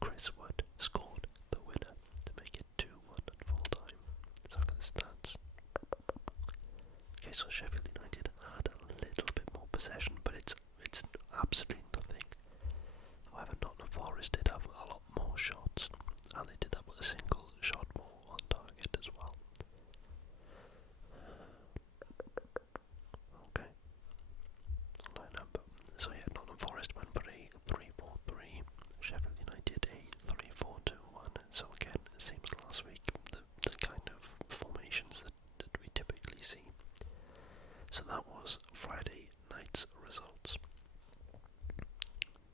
Chris Wood scored the winner to make it 2-1 at full time. Let's look at the stats. Okay, so Sheffield United had a little bit more possession, but it's absolutely nothing. However, Nottingham Forest did have a lot more shots, and they did have a single shot more on target as well. Okay. Line up. So yeah, Nottingham Forest went for a 3-4-3. Sheffield United a 3-4-2-1. So again, it seems last week the kind of formations that we typically see. So that was Friday night's results.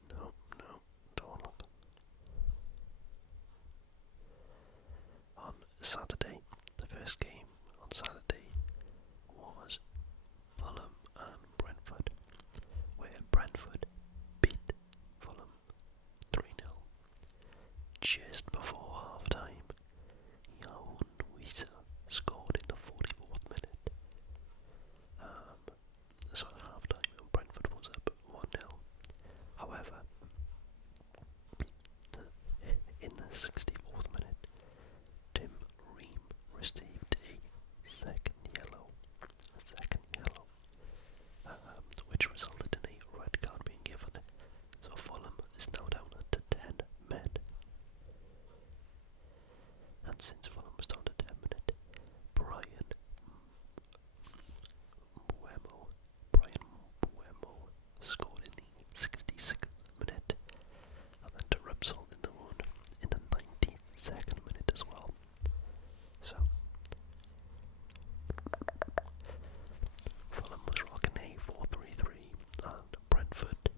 No, don't look. On Saturday, the first game on Saturday was Fulham and Brentford, where Brentford beat Fulham 3-0. Just before half time, Johan Wieser scored in the 44th minute. So at half time, Brentford was up 1-0. However, in the 64th minute, Tim Ream received a second yellow, which resulted in a red card being given. So Fulham is now down to 10 men. And since Fulham was down to 10 men, Brighton Buemo scored in the 66th minute, and then to rub salt in the wound in the 92nd minute as well. So Fulham was rocking a 4-3-3, and Brentford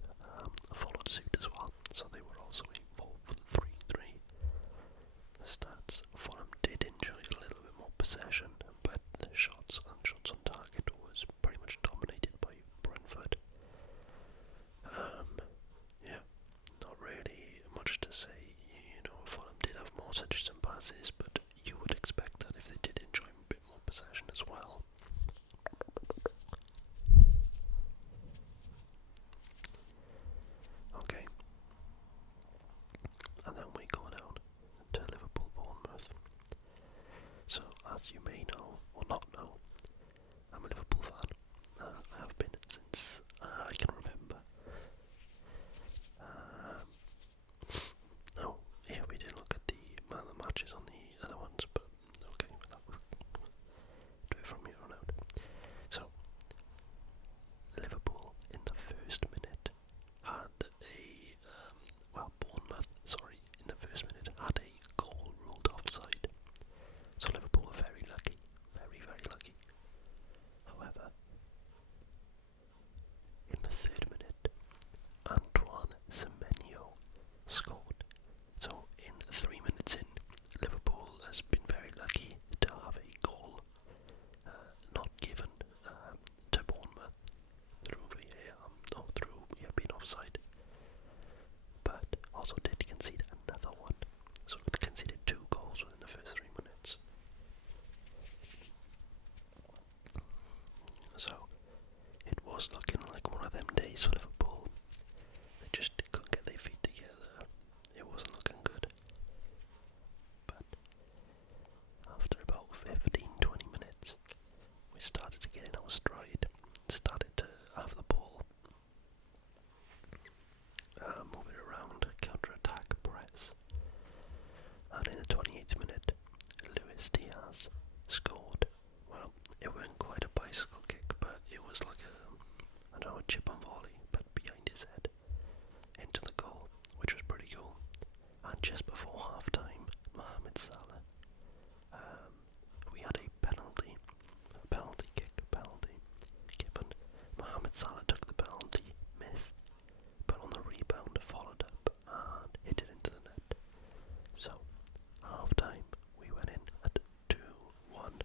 followed suit as well, so they were also a 4-3-3. The stats: Fulham did enjoy a little bit more possession, but the shots on target was pretty much dominated by Brentford. Yeah, not really much to say. Fulham did have more touches and passes, but you would expect that if they did enjoy a bit more possession as well. Okay, and then we go down to Liverpool-Bournemouth. So, as you may know, or not know, I'm a Liverpool fan. I have been since I can remember. Oh, yeah, we did look at the matches on the other ones, but okay, we'll do it from here on out. So, Liverpool in the first minute had Bournemouth, in the first minute had a goal ruled offside. So Liverpool were very lucky, very, very lucky. However, in the third minute, Antoine Semenyo scored. So in 3 minutes in, Liverpool has been very lucky to have a goal not given to Bournemouth through being offside, but also did concede another one. So it conceded 2 goals within the first 3 minutes. So it was looking like one of them days for Liverpool. They just couldn't get their feet together. It wasn't looking good. But after about 15-20 minutes, we started to get in our stride. Started to have the ball. Moving around, counter-attack, press. And in the 28th minute, Luis Diaz scored. Well, it wasn't quite a bicycle kick, but it was like a chip on volley, but behind his head, into the goal, which was pretty cool. And just before half-time, Mohamed Salah, we had a penalty given. Mohamed Salah took the penalty, missed, but on the rebound followed up and hit it into the net. So, half-time, we went in at 2-1.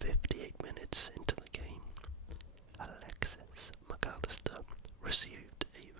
58 minutes into the game, Alexis McAllister received a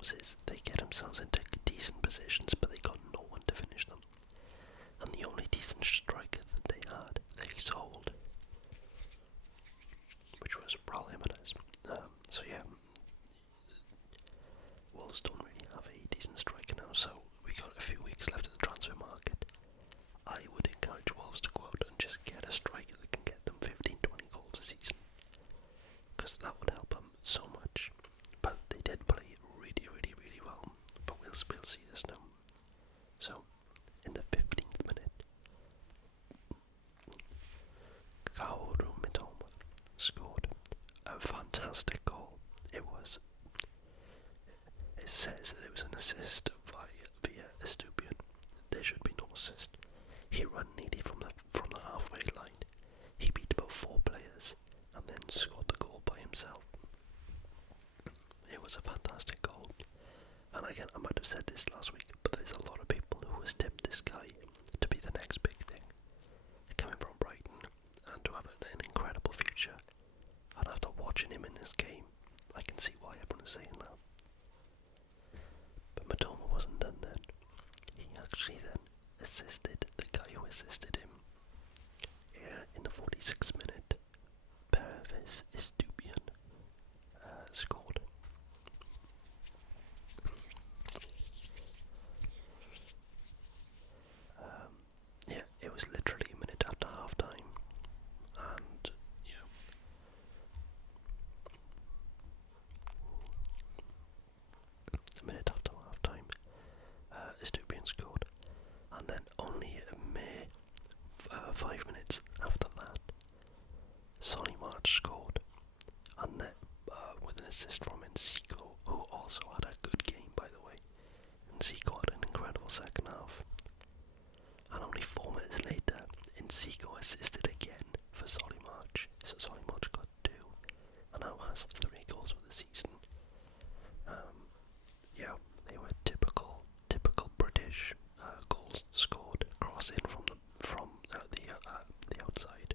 themselves is they get themselves into decent positions, but they got no one to finish them. And the only decent striker that they had, they sold, which was Raul Jimenez. So yeah, Wolves don't really have a decent striker now, so we got a few weeks left of the transfer market. I would encourage Wolves to go out and just get a striker that can get them 15-20 goals a season, because that would help them so much. But they did play really, really, really well. But we'll see this now. So, in the 15th minute, Kaoru Mitoma scored a fantastic goal. It says that it was an assist via Estupian. There should be no assist. He ran nearly from the halfway line. He beat about 4 players and then scored the goal by himself. It was a fantastic goal. And again, I might have said this last week, but there's a lot of people who has tipped this guy to be the next big thing, coming from Brighton, and to have an incredible future. And after watching him in this game, I can see why everyone is saying that. But Matoma wasn't done then. He actually then assisted the guy who assisted him. In the 46th minute, Pervis Estupian scored. It was literally a minute after half time, and a minute after half time, Estupian scored, and then only a mere 5 minutes after that, Sonny March scored, and then with an assist from Encico, who also had a good game, by the way. Encico had an incredible second half. And only 4 minutes later, Encico assisted again for Solly March. So Solly March got 2, and now has 3 goals for the season. They were typical British goals scored, crossing from the outside,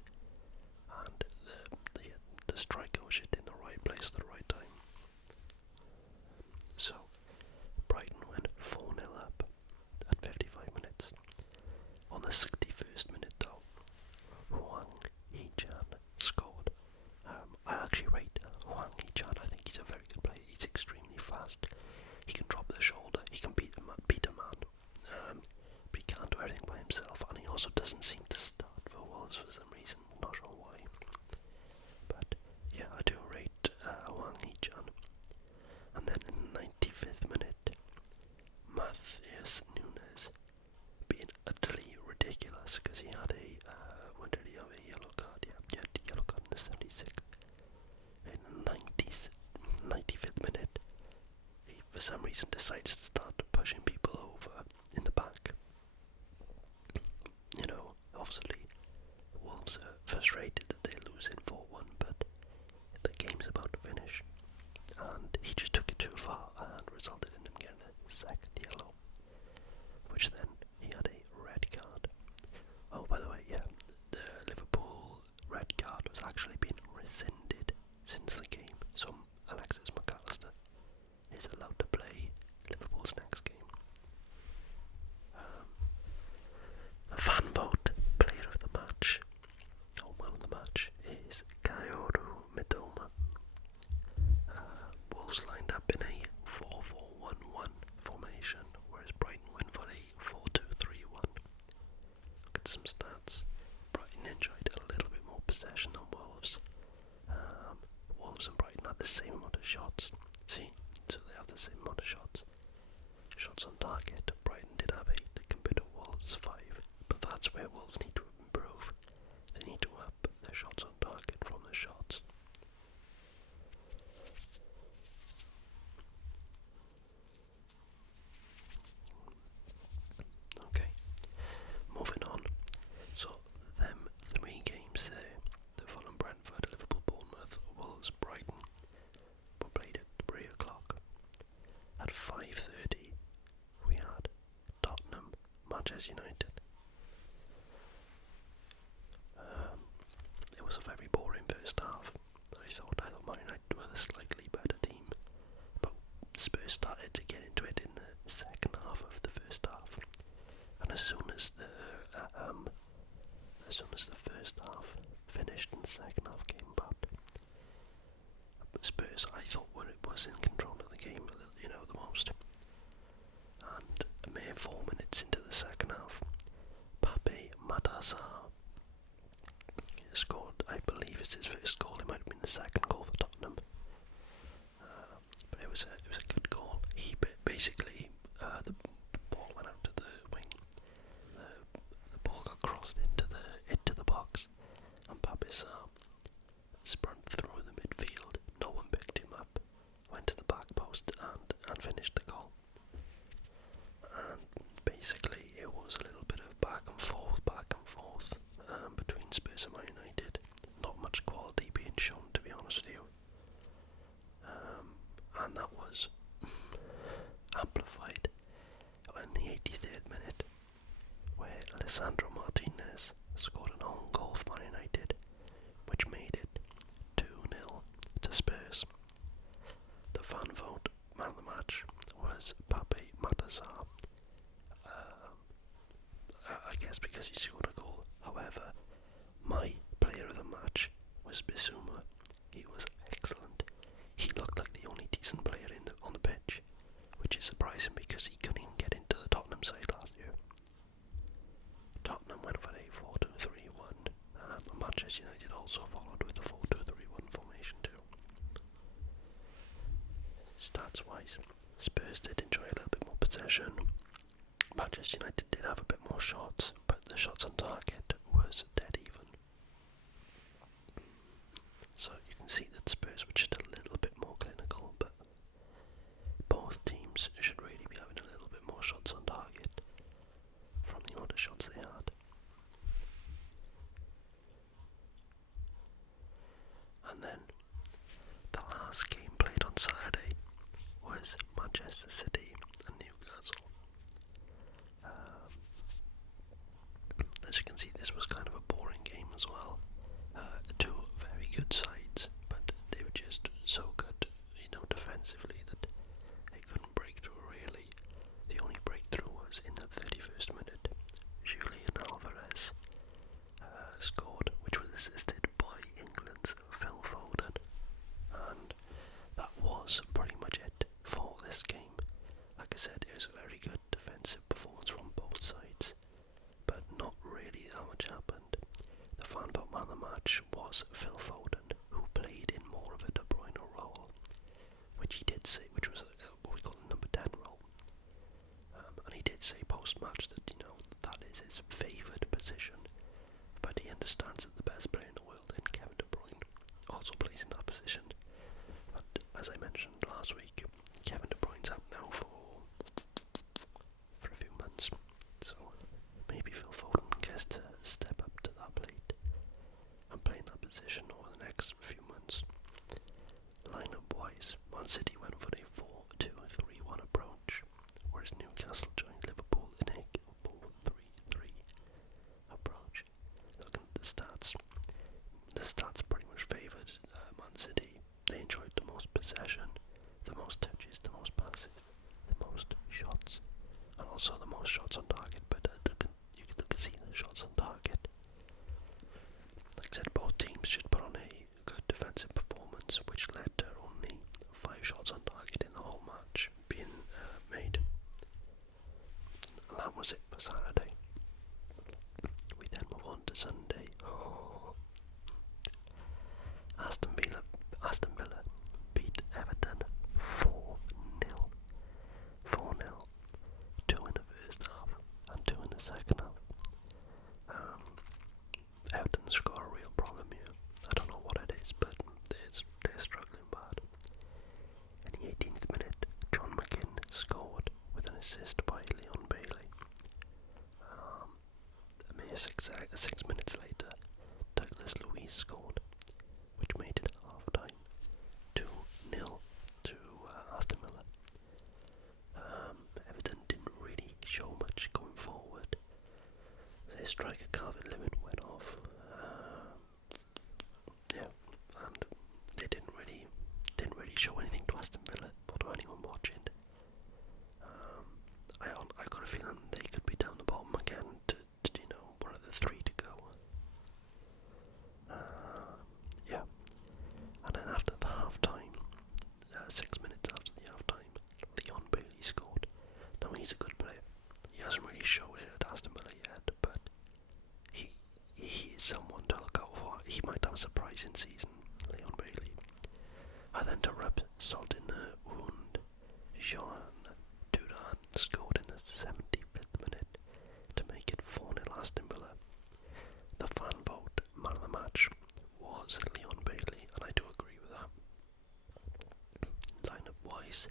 and the striker was hit in the right place at the right time. So Brighton went 4-0 up at 55 minutes. On the 61st minute though, Huang Hee-chan scored. I actually rate Huang Hee-chan. I think he's a very good player. He's extremely fast. He can drop the shoulder. He can beat a man. But he can't do everything by himself. And he also doesn't seem to start for Wolves for some reason. Not sure why. But yeah, I do rate Huang Hee-chan. And then in the 95th minute, Matthias Nunes, being utterly ridiculous because he had when did he have a yellow card? Yeah, yellow card in the 76th. In the 95th minute, he for some reason decides to start pushing people over in the back. Obviously, Wolves are frustrated that they're losing 4-1, but the game's about to finish. And he just took it too far and resulted in him getting a second yellow, which then he had a red card. Oh, by the way, the Liverpool red card was actually being rescinded since the game, so Alexis McAllister is allowed to play Liverpool's next game. The fan vote player of the match, man of the match, is Kaoru Mitoma. Wolves lined up in a 4-4-1-1 formation, whereas Brighton went for a 4-2-3-1. Look at some stats. Brighton enjoyed a little bit more possession than Wolves. Wolves and Brighton had the same amount of shots. See, so they have the same amount of shots. Shots on target, Brighton did have 8 compared to Wolves 5, but that's where Wolves need to improve. They need to up their shots on target from the shots. Okay, moving on. So, them 3 games there, the Fulham, Brentford, Liverpool, Bournemouth, Wolves, Brighton, were played at 3 o'clock. At 5:30, we had Tottenham, Manchester United. Spurs started to get into it in the second half of the first half, and as soon as the first half finished and the second half came back, Spurs, I thought, was in control of the game, the most. And a mere 4 minutes into the second half, Pape Matar scored. I believe it's his first goal. It might have been the second goal for Tottenham, but it was a good goal. He basically the ball went out to the wing. The ball got crossed into the box, and Pape sprung through the midfield. No one picked him up. Went to the back post and finished the goal. And basically, it was a little bit of back and forth between Spurs and Man United. Not much quality being shown, to be honest with you. And that was amplified in the 83rd minute, where Lisandro Martinez scored an own goal for Man United, which made it 2-0 to Spurs. The fan vote man of the match was Pape Matar. I guess because he scored a goal. However, my player of the match was Bissouma. He was excellent. He looked like the only decent player on the pitch, which is surprising because he couldn't even get into the Tottenham side last year. Tottenham went for a 4-2-3-1. Manchester United also followed with a 4-2-3-1 formation too. Stats-wise, Spurs did enjoy a little bit more possession. Manchester United did have a bit more shots, but the shots on target was dead even. So you can see that Spurs were just a little bit more clinical, but both teams should really be having a little bit more shots on target from the amount of shots they had. And then the last game played on Saturday was Manchester City and Newcastle. As you can see, this was kind of a boring game as well. Two very good sides, but they were just so good, defensively, that they couldn't break through really. The only breakthrough was in the 31st minute. Julian Alvarez scored, which was assisted by England's Phil Foden, and that was pretty much it for this game. Like I said, it was a very good defensive performance from both sides, but not really that much happened. The fan vote man of the match was Phil Foden, who played in more of a De Bruyne role, which was what we call a number 10 role. And he did say post-match that, that is his favoured position, but he understands that the best player in the world, in Kevin De Bruyne, also plays in that position. But as I mentioned last week, Kevin De Bruyne's out now for a few months, so maybe Phil Foden gets to step up to that plate and play in that position over the next few months. Line-up-wise, Man City went for a 4-2-3-1 approach, whereas Newcastle joined Liverpool in a 4-3-3 approach. Looking at the stats pretty much favoured Man City. They enjoyed the most possession, the most touches, the most passes, the most shots, and also the most shots on target, but you can see the shots on target. Like I said, both teams should put on a good defensive performance, which led to only 5 shots on target in the whole match being made. And that was it for Saturday. We then move on to Sunday. Aston Villa beat Everton 4-0. 4-0. 2 in the first half and 2 in the second half. Everton's got a real problem here. I don't know what it is, but they're struggling bad. In the 18th minute, John McGinn scored with an assist by Leon Bailey. A mere 6 minutes later, Douglas Luiz scored, which made it half-time 2-0 to Aston Villa. Everton didn't really show much going forward. Their striker Calvert-Lewin went off. And they didn't really show anything to Aston Villa or to anyone watching. Jean Duran scored in the 75th minute to make it 4-0 Aston Villa. The fan vote man of the match was Leon Bailey, and I do agree with that. Line-up wise,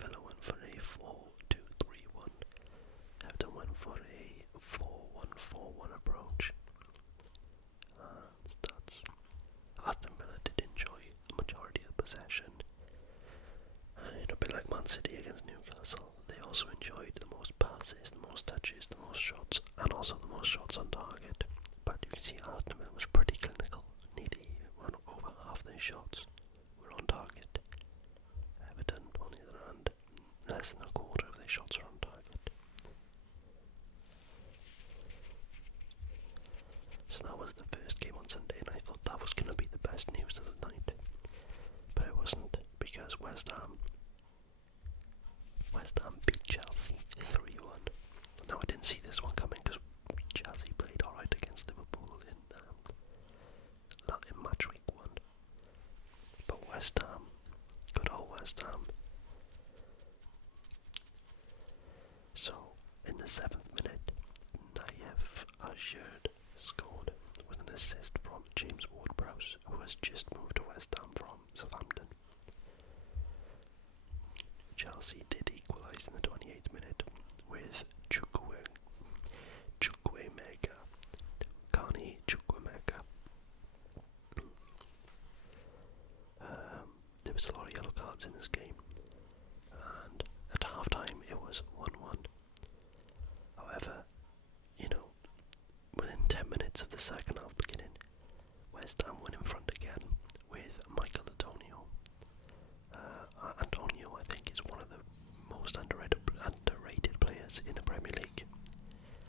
Villa went for a 4-2-3-1. Everton went for a 4-1-4-1 approach. Stats. Aston Villa did enjoy the majority of possession. A bit like Man City against Newcastle, they also enjoyed the most passes, the most touches, the most shots, and also the most shots on target. But you can see Aston Villa was pretty clinical. Nearly over half their shots were on target. Everton, on the other hand, less than a quarter of their shots were on target. So that was the first game on Sunday, and I thought that was going to be the best news of the night. But it wasn't, because West Ham beat Chelsea 3-1. Now I didn't see this one coming because Chelsea played alright against Liverpool in match week 1. But West Ham, good old West Ham. So in the 7th minute, Naif Ajerd scored with an assist from James Ward-Prowse, who has just moved to West Ham from Southampton. Chelsea did equalise in the 28th minute with Kani Chukwuemeka. There was a lot of yellow cards in this game, and at half time it was 1-1. However, within 10 minutes of the second half beginning, West Ham went in front again with Michael Antonio. Antonio, I think, is one of the most underrated players in the Premier League.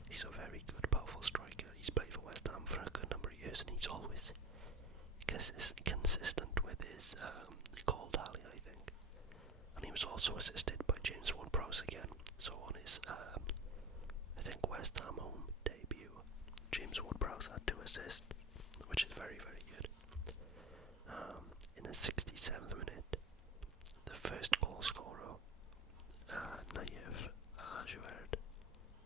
He's a very good, powerful striker. He's played for West Ham for a good number of years, and he's always consistent with his goal tally, I think. And he was also assisted by James Ward-Prowse again. So on his, I think, West Ham home debut, James Ward-Prowse had 2 assists, which is very, very good. In the 67th minute, the first goal scorer, Naif Ajerd,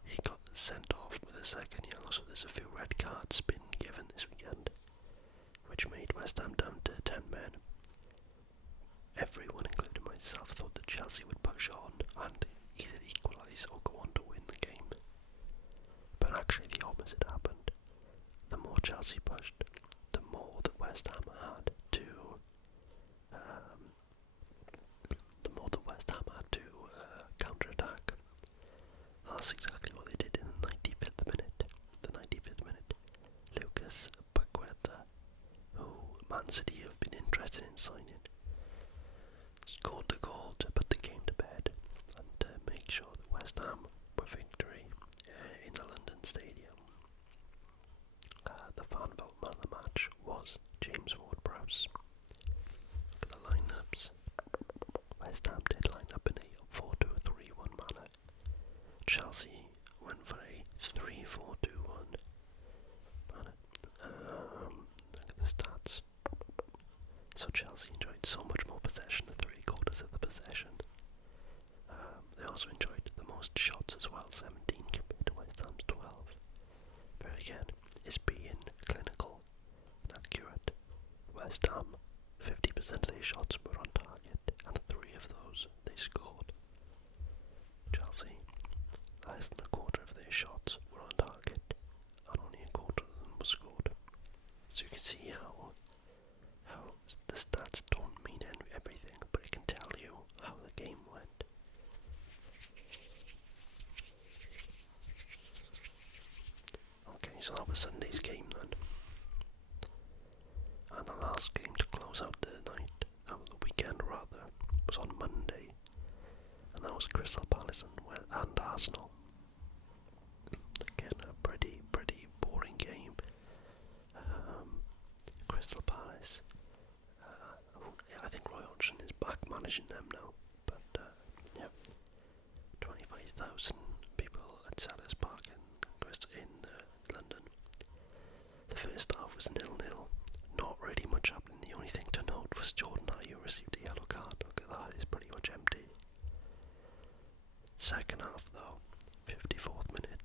he got sent off with a second yellow, so there's a few red cards been given this weekend, which made West Ham down to 10 men. Everyone, including myself, thought that Chelsea would push on and either equalise or go on to win the game. But actually the opposite happened. The more Chelsea pushed, the more that West Ham had to counter-attack. That's exactly what they did in the 95th minute. The 95th minute, Lucas Paqueta, who Man City have been interested in signing, scored the goal to put the game to bed and to make sure that West Ham were victory in the London Stadium. The fan vote man of the match was James Ward-Prowse. Look at the lineups. West Ham did line up in a 4-2-3-1 manner. Chelsea went for a 3-4-2-1 manner. Look at the stats. So Chelsea enjoyed so much more possession, the 3/4 of the possession. They also enjoyed the most shots as well, 17 compared to West Ham's 12. But again, it's being clinical and accurate. West Ham, 50% of their shots were on target, and 3 of those they scored. Chelsea, less than a quarter of their shots were on target, and only a quarter of them were scored. So you can see how the stats don't mean everything, but it can tell you how the game went. Okay, so that was Sunday's game then. And the last game to close out the night, the weekend rather, was on Monday. And that was Crystal Palace and Arsenal. Again, a pretty boring game. Crystal Palace, I think Roy Hodgson is back managing them now, but 25,000 people at Sellers Park in London. The first half was 0-0, not really much happening. The only thing to note was Jordan Ayew received a yellow card. Look at that, it's pretty much empty. second half though, 54th minute,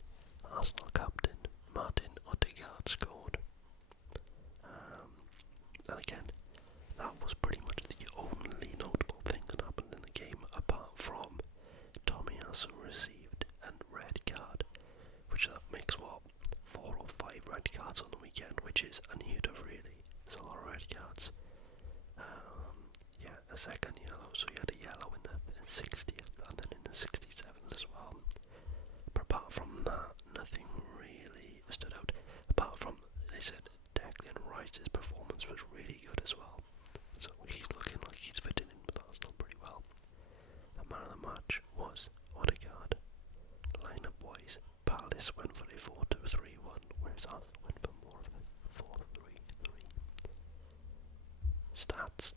Arsenal captain Martin Odegaard scored. And again, that was pretty much the only notable thing that happened in the game, apart from Tomiyasu received a red card, which that makes what, 4 or 5 red cards on the weekend, which is unheard of really. It's a lot of red cards. Yeah, a second yellow, so you had a yellow in the 60th and then in the 67th as well. But apart from that, nothing really stood out. Apart from, they said Declan Rice's performance was really good as well. So he's looking like he's fitting in with Arsenal pretty well. The man of the match was Odegaard. Line-up wise, Palace went for a 4-2-3-1, whereas Arsenal went for more of a 4-3-3. Stats.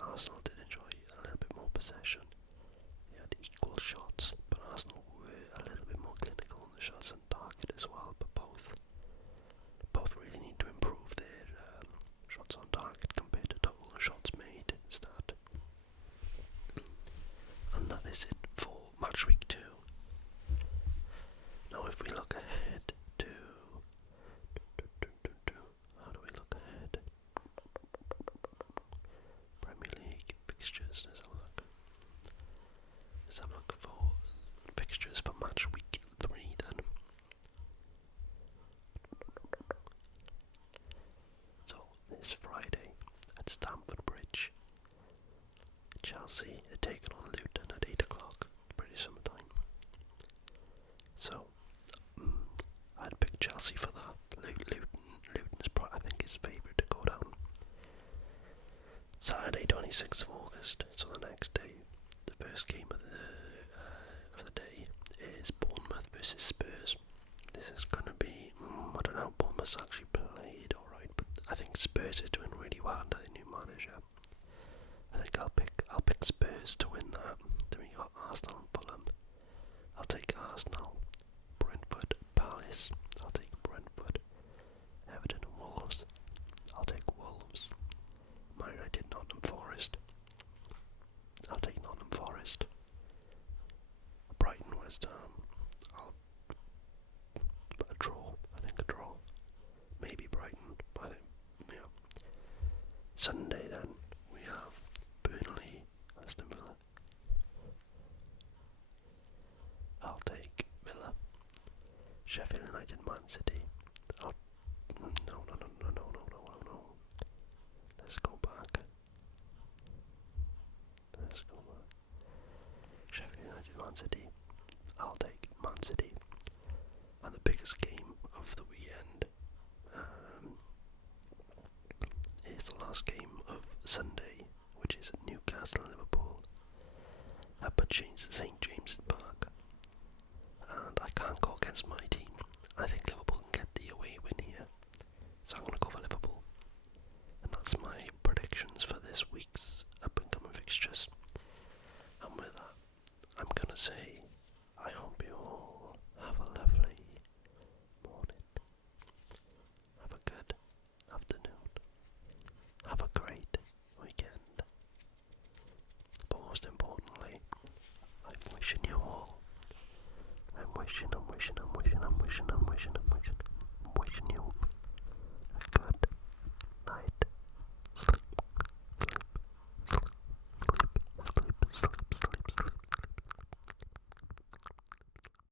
Arsenal did enjoy a little bit more possession. They had equal shots, but Arsenal were a little bit more clinical on the shots on target as well. But both really need to improve their shots on target compared to total shots made stat. And that is it for match week 2. Now if we look ahead to how do we look ahead? Premier League fixtures, let's have a look. Let's have a look for fixtures for match week 3 then. So this Friday at Stamford Bridge, Chelsea are taking on Luton at 8 o'clock, British summer time. So I'd pick Chelsea for that. Luton's I think is favourite to go down. Saturday 26th of August, so the next day, the first game of the day is Bournemouth versus Spurs. This is gonna be, I don't know, Bournemouth's actually played alright, but I think Spurs is doing really well under the new manager. I think I'll pick Spurs to win that. Then we got Arsenal and Fulham. I'll take Arsenal. Brentford, Palace. I'll take Brentford. Everton and Wolves. I'll take Wolves. Man United, Nottingham Forest. I'll take Nottingham Forest. Brighton, West Ham. A draw. I think a draw. Maybe Brighton. But I think, yeah. Sunday then, we have Burnley, Aston Villa. I'll take Villa. Sheffield United, Man City. No. Let's go back. Sheffield United, Man City. I'll take Man City. And the biggest game of the weekend is the last game of Sunday, which is Newcastle Liverpool at St James's Park. And I can't go against my